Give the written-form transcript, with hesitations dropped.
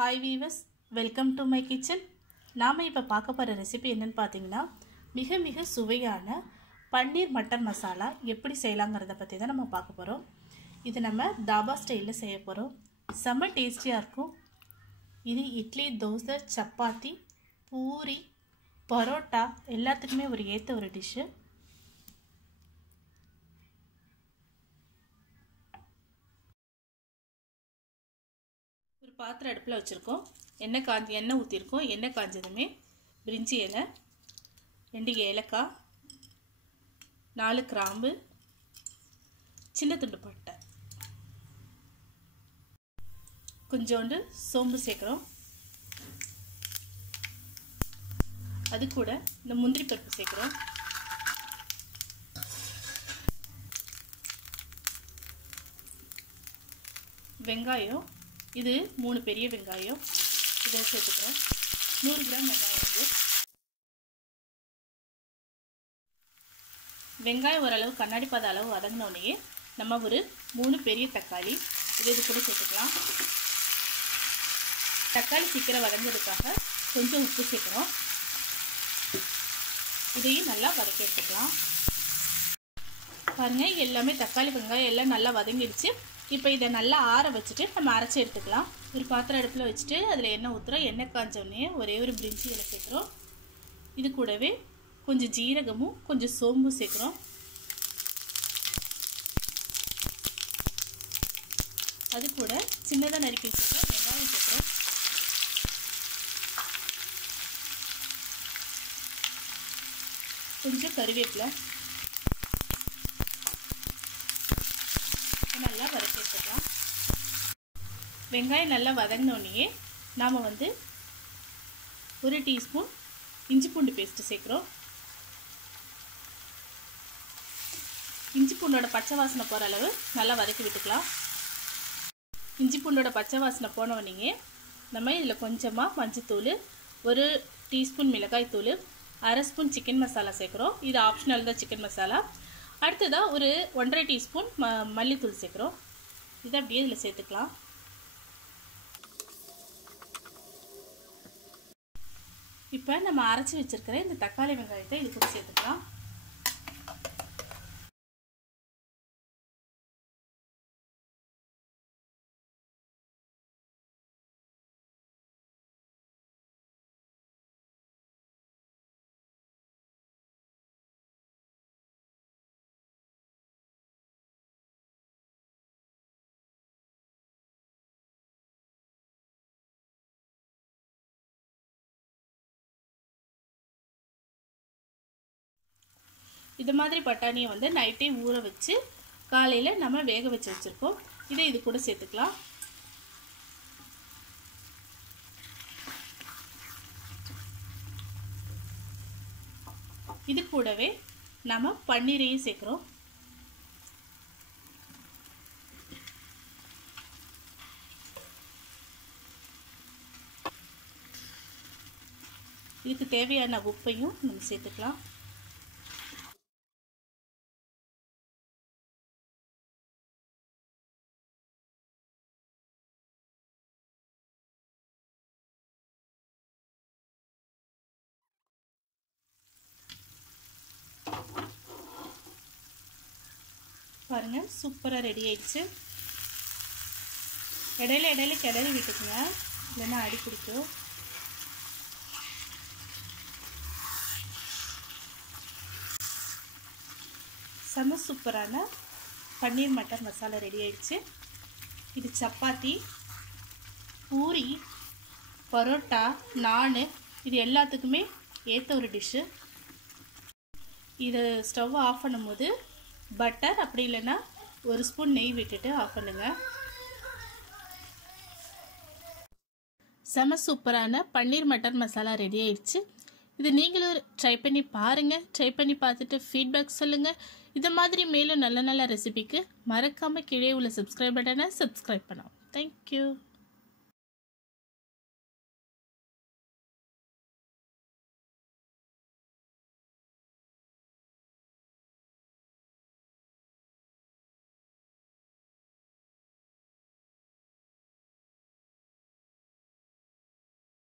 Hi viewers, welcome to my kitchen. நாம இப்ப பார்க்க போற ரெசிபி என்னன்னு பாத்தீங்கன்னா மிக சுவையான பன்னீர் மட்டர் மசாலா எப்படி செய்யலாம்ங்கறத பத்தி தான் நம்ம பார்க்க போறோம். இது நம்ம தாபா ஸ்டைல்ல செய்ய போறோம். செம்ம டேஸ்டியா இருக்கும். இது இட்லி, தோசை, சப்பாத்தி, பூரி, பரோட்டா எல்லாத்துக்குமே ஒரு ஏத்த ஒரு டிஷ். ஒரு பாத்திரம் அடுப்புல வச்சிருக்கோம். எண்ணெய் ஊத்திருக்கோம். எண்ணெய் காஞ்சதுமே பிரிஞ்சி இலை, 2 ஏலக்காய், 4 கிராம்பு, சின்ன துண்டு பட்டை, கொஞ்சோண்டு சோம்பு சேர்க்கிறோம். அது கூட இந்த முந்திரி பருப்பு சேர்க்கிறோம். வெங்காயம், இது 3 பெரிய வெங்காயம், இதை சேர்த்துக்கிறோம். 100 கிராம் வெங்காயம். வெங்காயம் ஓரளவு கண்ணாடி பாத அளவு வதங்கினோடனே நம்ம ஒரு 3 பெரிய தக்காளி இது கூட சேர்த்துக்கலாம். தக்காளி சீக்கிரம் வதங்கிறதுக்காக கொஞ்சம் உப்பு சேர்க்கிறோம். இதையும் நல்லா வதக்கி எடுத்துக்கலாம். பாருங்க, எல்லாமே தக்காளி வெங்காயம் எல்லாம் நல்லா வதங்கிடுச்சு. இப்போ இதை நல்லா ஆற வச்சுட்டு நம்ம அரைச்சி எடுத்துக்கலாம். ஒரு பாத்திரம் அடுப்பில் வச்சுட்டு அதில் எண்ணெய் ஊற்றுறோம். எண்ணெய் காஞ்சோடனே ஒரே ஒரு பிரிஞ்சி இலை சேர்க்குறோம். இது கூடவே கொஞ்சம் ஜீரகமும் கொஞ்சம் சோம்பும் சேர்க்குறோம். அது கூட சின்னதாக நறுக்கி வச்சுருக்கோம் வெங்காயம் சேர்க்குறோம். கொஞ்சம் கருவேப்பிலை நல்லா வதக்கி எடுத்துக்கலாம். வெங்காயம் நல்லா வதங்கினோடனே நாம் 1 டீஸ்பூன் இஞ்சி பூண்டு பேஸ்ட்டு சேர்க்குறோம். இஞ்சி பூண்டோட பச்சை வாசனை போகிற அளவு நல்லா வதக்கி விட்டுக்கலாம். இஞ்சி பூண்டோட பச்சை வாசனை போனோடனே நம்ம இதில் கொஞ்சமாக மஞ்சத்தூள், 1 டீஸ்பூன் மிளகாய் தூள், 1/2 ஸ்பூன் சிக்கன் மசாலா சேர்க்குறோம். இது ஆப்ஷனல் தான் சிக்கன் மசாலா. அடுத்ததாக ஒரு 1.5 டீஸ்பூன் மல்லித்தூள் சேர்க்குறோம். இதை அப்படியே இதில் சேர்த்துக்கலாம். இப்போ நம்ம அரைச்சி வச்சிருக்கிற இந்த தக்காளி வெங்காயத்தை இது கூட சேர்த்துக்கலாம். இது மாதிரி பட்டாணியை நைட்டே ஊற வச்சு காலையில் நம்ம வேக வச்சு வச்சுருக்கோம். இதை இது கூட சேர்த்துக்கலாம். இது கூடவே நம்ம பன்னீரையும் சேர்க்குறோம். இதுக்கு தேவையான உப்பையும் நம்ம சேர்த்துக்கலாம். பாருங்க, சூப்பராக ரெடி ஆயிடுச்சு. இடையில கிளறி விட்டுக்குங்க, இல்லைன்னா அடி பிடிக்கும். செம்ம சூப்பரான பன்னீர் மட்டர் மசாலா ரெடி ஆயிடுச்சு. இது சப்பாத்தி, பூரி, பரோட்டா, நான் இது எல்லாத்துக்குமே ஏற்ற ஒரு டிஷ்ஷு. இதை ஸ்டவ் ஆஃப் பண்ணும்போது பட்டர் அப்படி இல்லைன்னா 1 ஸ்பூன் நெய் விட்டுட்டு ஆஃப் பண்ணுங்க. செம சூப்பரான பன்னீர் மட்டர் மசாலா ரெடி ஆயிடுச்சு. இது நீங்களும் ட்ரை பண்ணி பாருங்கள். ட்ரை பண்ணி பார்த்துட்டு ஃபீட்பேக் சொல்லுங்கள். இது மாதிரி மேலும் நல்ல ரெசிபிக்கு மறக்காமல் கீழே உள்ள சப்ஸ்கிரைப் பட்டனை சப்ஸ்கிரைப் பண்ணுவோம். தேங்க்யூ.